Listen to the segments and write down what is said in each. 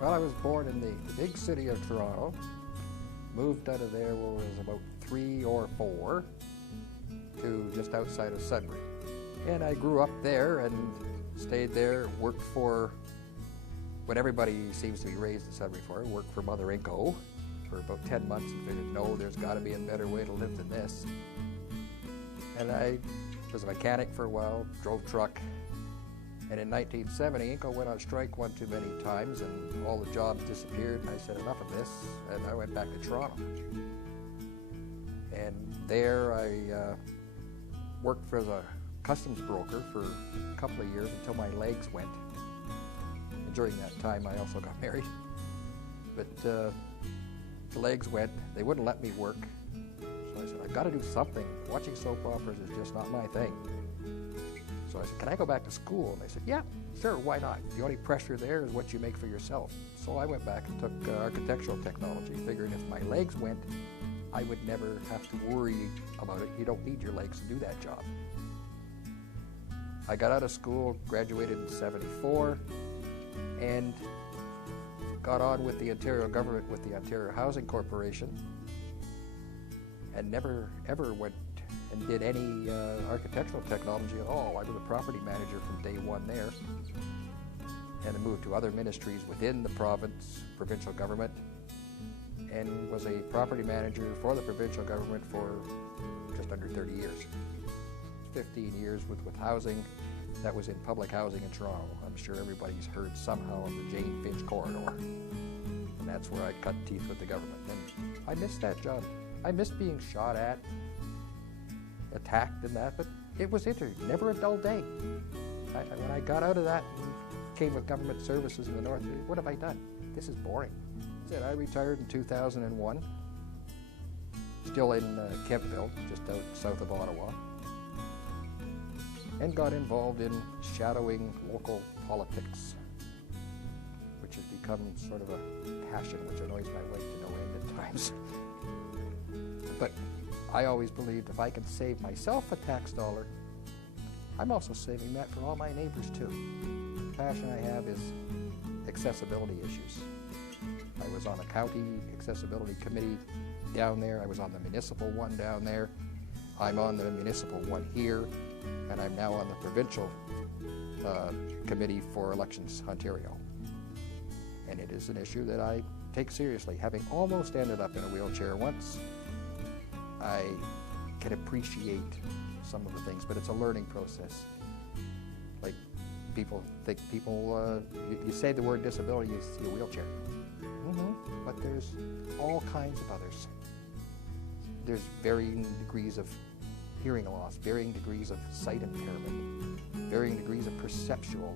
Well, I was born in the big city of Toronto, moved out of there when I was about 3 or 4 to just outside of Sudbury. And I grew up there and stayed there, worked for what everybody seems to be raised in Sudbury for, worked for Mother Inco for about 10 months and figured, no, there's got to be a better way to live than this. And I was a mechanic for a while, drove truck. And in 1970, Inco went on strike one too many times and all the jobs disappeared, and I said, enough of this, and I went back to Toronto. And there I worked as a customs broker for a couple of years until my legs went. And during that time I also got married. But the legs went, they wouldn't let me work. So I said, I've got to do something. Watching soap operas is just not my thing. So I said, can I go back to school? And they said, yeah, sure, why not? The only pressure there is what you make for yourself. So I went back and took architectural technology, figuring if my legs went, I would never have to worry about it. You don't need your legs to do that job. I got out of school, graduated in '74, and got on with the Ontario government, with the Ontario Housing Corporation, and never ever went and did any architectural technology at all. I was a property manager from day one there, and I moved to other ministries within the provincial government, and was a property manager for the provincial government for just under 30 years. 15 years with housing. That was in public housing in Toronto. I'm sure everybody's heard somehow of the Jane Finch corridor. And that's where I cut teeth with the government. And I missed that job. I missed being shot at, attacked and that, but it was never a dull day. When I got out of that and came with government services in the north, what have I done? This is boring. I retired in 2001, still in Kempville, just out south of Ottawa, and got involved in shadowing local politics, which has become sort of a passion, which annoys my wife to no end at times. But I always believed if I can save myself a tax dollar, I'm also saving that for all my neighbors too. The passion I have is accessibility issues. I was on a county accessibility committee down there. I was on the municipal one down there. I'm on the municipal one here, and I'm now on the provincial committee for Elections Ontario. And it is an issue that I take seriously. Having almost ended up in a wheelchair once, I can appreciate some of the things, but it's a learning process. Like you say the word disability, you see a wheelchair. But there's all kinds of others. There's varying degrees of hearing loss, varying degrees of sight impairment, varying degrees of perceptual.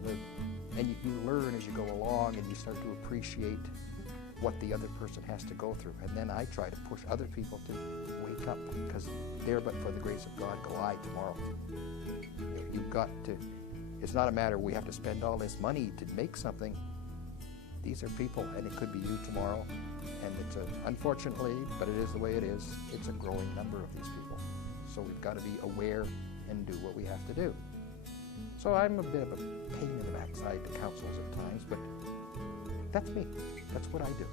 And you learn as you go along, and you start to appreciate what the other person has to go through. And then I try to push other people to wake up, because there but for the grace of God go I tomorrow. You've got to, it's not a matter we have to spend all this money to make something. These are people, and it could be you tomorrow. And it's unfortunately, but it is the way it is, it's a growing number of these people. So we've got to be aware and do what we have to do. So I'm a bit of a pain in the backside to councils at times, but that's me. That's what I do.